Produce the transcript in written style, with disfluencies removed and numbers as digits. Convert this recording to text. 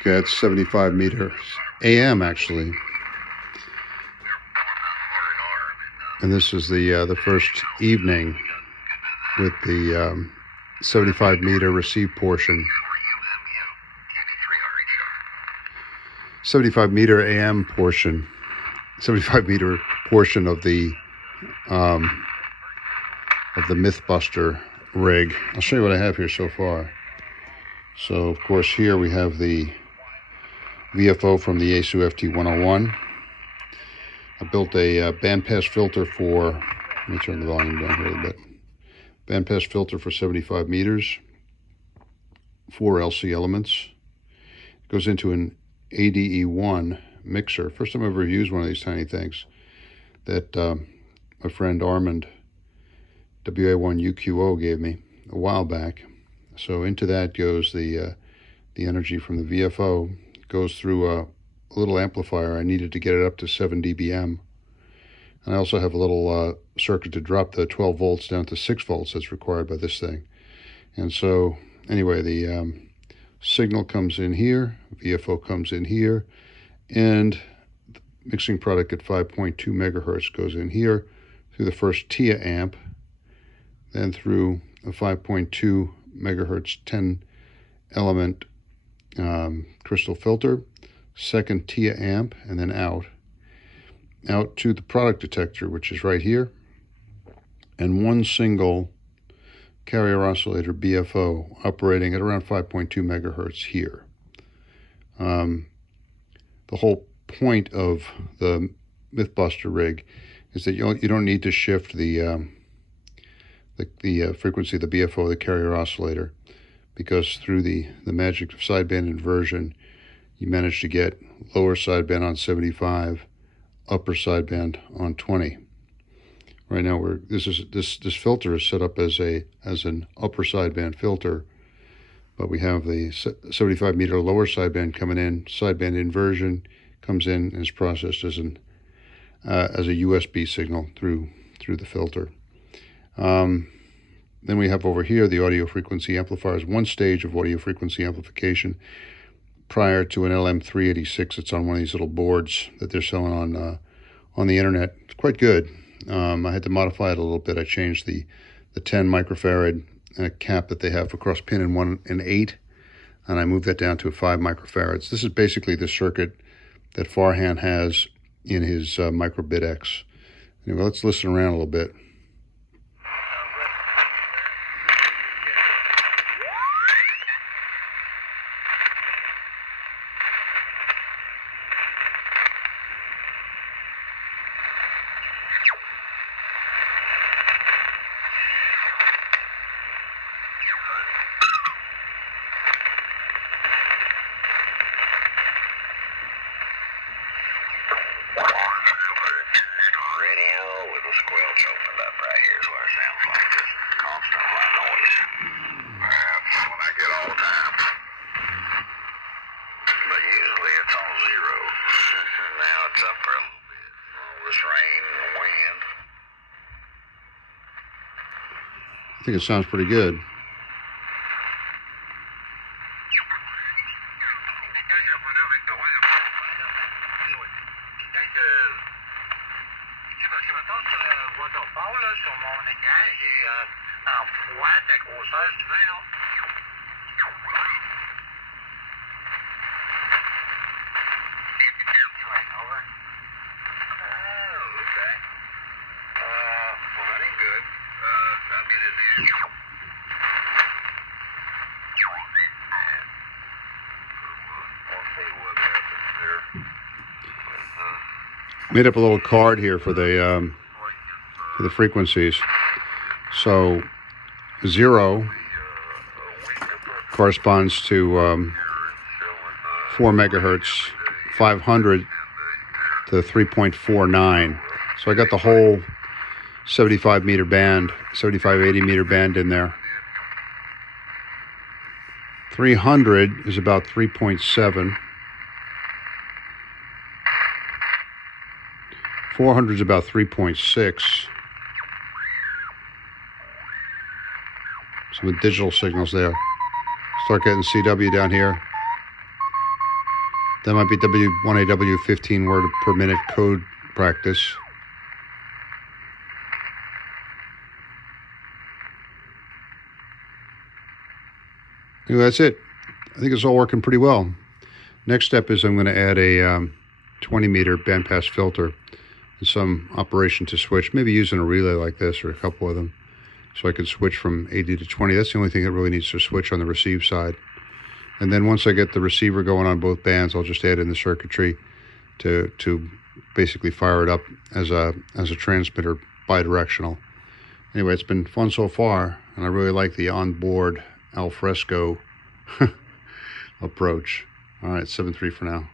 Okay, that's 75 meters AM actually. And this is the first evening with the 75 meter receive portion. 75 meter AM portion. 75 meter portion of the Mythbuster rig. I'll show you what I have here so far. So of course here we have the VFO from the ASU FT101. I built a bandpass filter for, let me turn the volume down here a little bit. Bandpass filter for 75 meters, 4 LC elements. It goes into an ADE1 mixer. First time I've ever used one of these tiny things that my friend Armand WA1UQO gave me a while back. So into that goes the energy from the VFO. It goes through a little amplifier. I needed to get it up to 7 dBm. And I also have a little circuit to drop the 12 volts down to 6 volts that's required by this thing. And so anyway, the signal comes in here, VFO comes in here, and the mixing product at 5.2 megahertz goes in here through the first TIA amp, then through a 5.2 megahertz 10 element crystal filter, second TIA amp, and then out to the product detector, which is right here, and one single carrier oscillator BFO operating at around 5.2 megahertz here. The whole point of the Mythbuster rig is that you don't need to shift the frequency of the BFO, the carrier oscillator, because through the magic of sideband inversion, you manage to get lower sideband on 75, upper sideband on 20. Right now, this filter is set up as an upper sideband filter, but we have the 75 meter lower sideband coming in. Sideband inversion comes in and is processed as a USB signal through the filter. Then we have over here the audio frequency amplifiers. One stage of audio frequency amplification prior to an LM386. It's on one of these little boards that they're selling on the internet. It's quite good. I had to modify it a little bit. I changed the 10 microfarad cap that they have for cross pin in 1 and 8, and I moved that down to 5 microfarads. This is basically the circuit that Farhan has in his microbit X. Anyway, let's listen around a little bit. Squelch opened up right here is what it sounds like. Just constant white noise. That's when I get all the time. But usually it's on 0. Now it's up for a little bit. All this rain and the wind. I think it sounds pretty good. Made up a little card here for the frequencies. So 0 corresponds to 4 megahertz, 500 to 3.49. So I got the whole 75 meter band, 75, 80 meter band in there. 300 is about 3.7. 400 is about 3.6. Some digital signals there. Start getting CW down here. That might be W1AW 15 word per minute code practice. Anyway, that's it. I think it's all working pretty well. Next step is I'm going to add a 20 meter bandpass filter and some operation to switch, maybe using a relay like this or a couple of them, so I can switch from 80 to 20. That's the only thing that really needs to switch on the receive side. And then once I get the receiver going on both bands, I'll just add in the circuitry to basically fire it up as a transmitter bidirectional. Anyway, it's been fun so far, and I really like the onboard al fresco approach. All right, 7-3 for now.